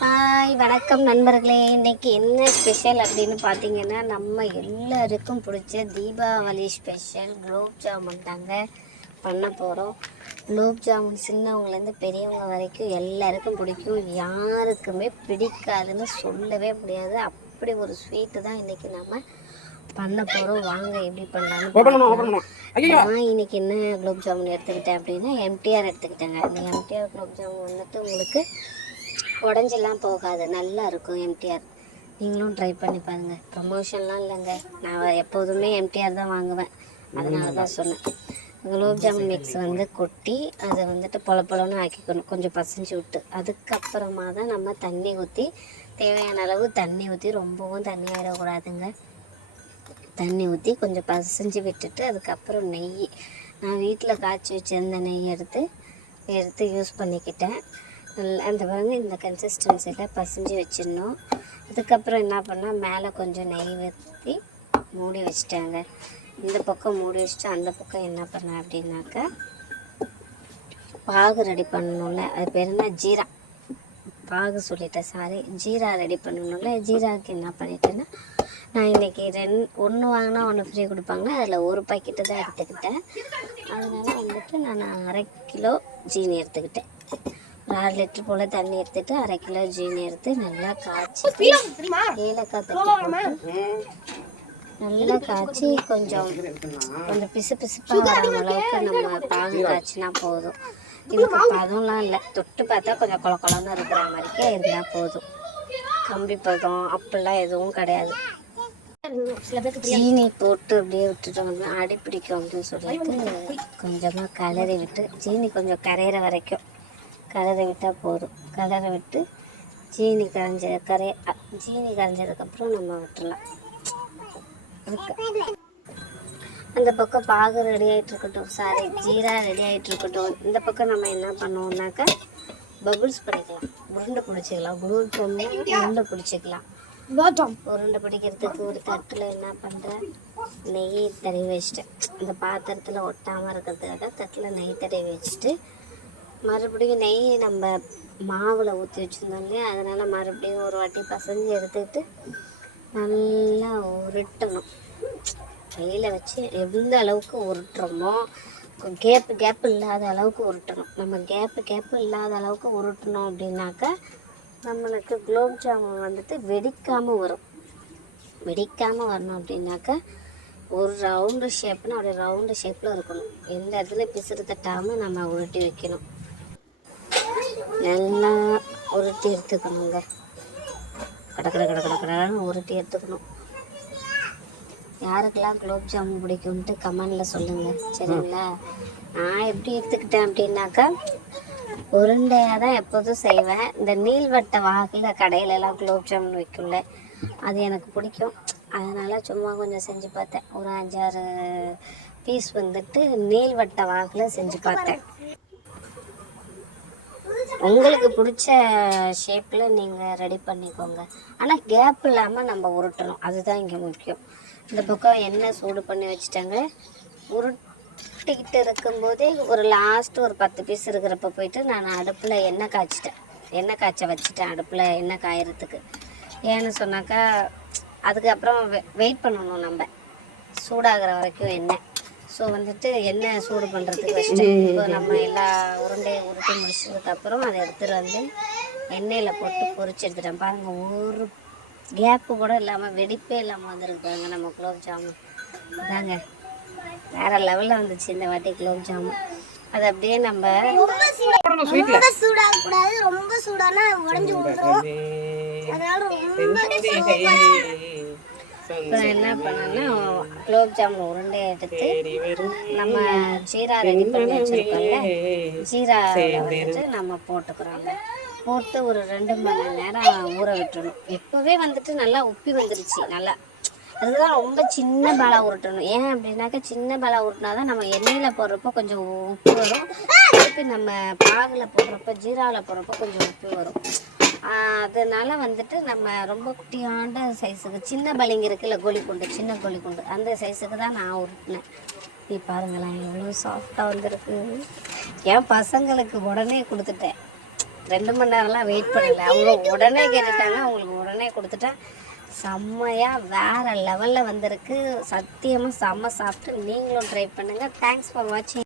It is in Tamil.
ஹாய் வணக்கம் நண்பர்களே. இன்னைக்கு என்ன ஸ்பெஷல் அப்படின்னு பார்த்தீங்கன்னா நம்ம எல்லாருக்கும் பிடிச்ச தீபாவளி ஸ்பெஷல் குலோப் ஜாமுன் தாங்க பண்ண போகிறோம் குலோப் ஜாமுன் சின்னவங்கலேருந்து பெரியவங்க வரைக்கும் எல்லாருக்கும் பிடிக்கும். யாருக்குமே பிடிக்காதுன்னு சொல்லவே முடியாது. அப்படி ஒரு ஸ்வீட்டு தான் இன்னைக்கு நம்ம பண்ண போகிறோம் வாங்க எப்படி பண்ணலாம்னு. நான் இன்னைக்கு என்ன குலோப் ஜாமுன் எடுத்துக்கிட்டேன் அப்படின்னா எம்டிஆர் எடுத்துக்கிட்டேங்க. இந்த எம்டிஆர் குலோப் ஜாமுன் வந்துட்டு உங்களுக்கு உடஞ்செல்லாம் போகாது. நல்லா இருக்கும் எம்டிஆர் நீங்களும் ட்ரை பண்ணி பாருங்க. ப்ரமோஷன்லாம் இல்லைங்க. நான் எப்போதுமே எம்டிஆர் தான் வாங்குவேன். அதனால தான் சொன்னேன். குலோப் ஜாமுன் மிக்ஸ் வந்து கொட்டி அதை வந்துட்டு பொல பொலன்னு ஆக்கிக்கணும். கொஞ்சம் பசஞ்சு விட்டு. அதுக்கப்புறமா தான் நம்ம தண்ணி ஊற்றி தேவையான அளவு தண்ணி ஊற்றி ரொம்பவும் தண்ணி ஆயிடக்கூடாதுங்க. தண்ணி ஊற்றி கொஞ்சம் பசஞ்சு விட்டுட்டு அதுக்கப்புறம் நெய். நான் வீட்டில் காய்ச்சி வச்சுருந்த நெய் எடுத்து எடுத்து யூஸ் பண்ணிக்கிட்டேன். அந்த பாருங்க இந்த கன்சிஸ்டன்சியில் பசஞ்சு வச்சிடணும். அதுக்கப்புறம் என்ன பண்ணால் மேலே கொஞ்சம் நெய் ஊற்றி மூடி வச்சிட்டாங்க. இந்த பக்கம் மூடி வச்சுட்டு அந்த பக்கம் என்ன பண்ணேன் அப்படின்னாக்கா பாகு ரெடி பண்ணணும்ல. அது பேர் என்ன? ஜீரா. பாகு சொல்லிட்டேன் சாரி ஜீரா ரெடி பண்ணணும்ல. ஜீராவுக்கு என்ன பண்ணிட்டேன்னா நான் இன்னைக்கு ரெண் ஒன்று வாங்கினா ஒன்று ஃப்ரீ கொடுப்பாங்க. அதில் ஒரு பாக்கெட்டு தான் எடுத்துக்கிட்டேன். அதனால வந்துட்டு நான் அரை கிலோ ஜீனி எடுத்துக்கிட்டேன். ஒரு அரை லிட்டர் போல் தண்ணி எடுத்துட்டு அரை கிலோ ஜீனி எடுத்து நல்லா காய்ச்சி ஏலக்காய் தட்டி நல்லா காய்ச்சி கொஞ்சம் கொஞ்சம் பிசு பிசுப்பாக வர அளவுக்கு நம்ம பாகு காய்ச்சினா போதும். இதுக்கு பதம்லாம் இல்லை. தொட்டு பார்த்தா கொஞ்சம் கொல கொலன்னு இருக்கிற மாதிரிக்கே இருந்தால் போதும். கம்பி பதம் அப்படிலாம் எதுவும் கிடையாது. சீனி போட்டு அப்படியே விட்டுட்டோம்னா அடி பிடிக்கும் அப்படின்னு சொல்லிட்டு கொஞ்சமாக கலரி விட்டு சீனி கொஞ்சம் கரையிற வரைக்கும் கலரை விட்டால் போதும். கலரை விட்டு சீனி கரைஞ்ச கரைய சீனி கரைஞ்சதுக்கப்புறம் நம்ம விட்டுடலாம் அந்த பக்கம் பாகு ரெடி ஆகிட்டு இருக்கட்டும் சாரி ஜீரா ரெடி ஆகிட்டு இருக்கட்டும் இந்த பக்கம் நம்ம என்ன பண்ணுவோம்னாக்கா பபுள்ஸ் பிடிக்கலாம். உருண்டை பிடிச்சிக்கலாம். குளூர் பண்ணி உருண்டை பிடிச்சிக்கலாம். உருண்டை பிடிக்கிறதுக்கு ஒரு தட்டில் என்ன பண்ணுறேன் நெய் தடவி வச்சுட்டேன் இந்த பாத்திரத்தில் ஒட்டாமல் இருக்கிறதுக்காக தட்டில் நெய் தடவி வச்சுட்டு மறுபடியும் நெய் நம்ம மாவில் ஊற்றி வச்சுருந்தோம் இல்லையா? அதனால் மறுபடியும் ஒரு வாட்டி பசஞ்சு எடுத்துக்கிட்டு நல்லா உருட்டணும். கையில் வச்சு எந்த அளவுக்கு உருட்டுறோமோ கேப்பு கேப்பு இல்லாத அளவுக்கு உருட்டணும். நம்ம கேப்பு கேப்பு இல்லாத அளவுக்கு உருட்டணும் அப்படின்னாக்கா நம்மளுக்கு குலோப் ஜாமுன் வந்துட்டு வெடிக்காமல் வரும். வெடிக்காமல் வரணும் அப்படின்னாக்கா ஒரு ரவுண்டு ஷேப்னா அப்படியே ரவுண்டு ஷேப்பில் இருக்கணும். எந்த இடத்துல பிசுறு தட்டாமல் நம்ம உருட்டி வைக்கணும். நல்லா உருட்டி எடுத்துக்கணுங்க. கட கட கட கடன்னு உருட்டி எடுத்துக்கணும். யாருக்கெல்லாம் குலோப் ஜாமுன் பிடிக்கும்ட்டு கமெண்டில் சொல்லுங்கள் சரிங்களா? நான் எப்படி எடுத்துக்கிட்டேன் அப்படின்னாக்கா உருண்டையாக தான் எப்போதும் செய்வேன். இந்த நீள்வட்ட வாகில் கடையிலலாம் குலோப் ஜாமுன் வைக்கும்ல அது எனக்கு பிடிக்கும். அதனால் சும்மா கொஞ்சம் செஞ்சு பார்த்தேன். ஒரு அஞ்சாறு பீஸ் வந்துட்டு நீள்வட்ட வாகில் செஞ்சு பார்த்தேன். உங்களுக்கு பிடிச்ச ஷேப்பில் நீங்கள் ரெடி பண்ணிக்கோங்க. ஆனால் கேப் இல்லாமல் நம்ம உருட்டணும். அதுதான் இங்கே முக்கியம். இந்த பக்கம் எண்ணெய் சூடு பண்ணி வச்சுட்டாங்க? உருட்டிக்கிட்டு இருக்கும்போதே ஒரு லாஸ்ட்டு ஒரு பத்து பீஸ் இருக்கிறப்ப போயிட்டு நான் அடுப்பில் எண்ணெய் காய்ச்சிட்டேன். எண்ணெய் காய்ச்ச வச்சுட்டேன் அடுப்பில் எண்ணெய் காயறதுக்கு. ஏன்னு சொன்னாக்கா அதுக்கப்புறம் வெயிட் பண்ணணும் நம்ம. சூடாகிற வரைக்கும் எண்ணெய். ஸோ வந்துட்டு எண்ணெய் சூடு பண்ணுறதுக்கு வச்சுட்டேன் இப்போ நம்ம எல்லா உருண்டையை உருட்டி முடிச்சதுக்கப்புறம் அதை எடுத்துகிட்டு வந்து எண்ணெயில் போட்டு பொரிச்சு எடுத்துட்டேன். பாருங்கள் ஒரு கேப்பு கூட இல்லாமல் வெடிப்பே இல்லாமல் வந்திருக்கு பாருங்க நம்ம குலோப் ஜாமுன் அதாங்க வேற லெவலில் வந்துச்சு இந்த வாட்டி குலோப் ஜாமுன் அது அப்படியே நம்ம ரொம்ப சூடாகக்கூடாது ரொம்ப சூடானா உடஞ்சி விழுந்துரும் அதனால ரொம்ப இப்போ என்ன பண்ணேன்னா குலோப் ஜாமுன் எடுத்து நம்ம ஜீரா ரெடி பண்ணி வச்சிருக்கோம்ல ஜீரா வந்துட்டு நம்ம போட்டுக்கிறோங்க போட்டு ஒரு ரெண்டு மணி நேரம் ஊற விட்டுறணும். இப்போவே வந்துட்டு நல்லா உப்பி வந்துருச்சு நல்லா. அதுதான் ரொம்ப சின்ன பாலா உருட்டணும். ஏன் அப்படின்னாக்கா சின்ன பாலா உருட்டினா தான் நம்ம எண்ணெயில் போடுறப்போ கொஞ்சம் உப்பு வரும். திருப்பி நம்ம பாகில் போடுறப்ப ஜீராவில் போடுறப்போ கொஞ்சம் உப்பு வரும். அதனால வந்துட்டு நம்ம ரொம்ப குட்டியாண்ட சைஸுக்கு சின்ன பலிங்க இருக்குல்ல கோழி குண்டு சின்ன கோழி குண்டு அந்த சைஸுக்கு தான் நான் உருட்டினேன். நீ பாருங்களேன் எவ்வளோ சாஃப்டாக வந்திருக்கு. என் பசங்களுக்கு உடனே கொடுத்துட்டேன். ரெண்டு மணி நேரம்லாம் வெயிட் பண்ணல. அவங்க உடனே கேட்டுட்டாங்க அவங்களுக்கு உடனே கொடுத்துட்டேன். செம்மையாக வேறு லெவலில் வந்திருக்கு. சத்தியமாக செம்ம சாப்பிட்டு நீங்களும் ட்ரை பண்ணுங்கள் தேங்க்ஸ் ஃபார் வாட்சிங்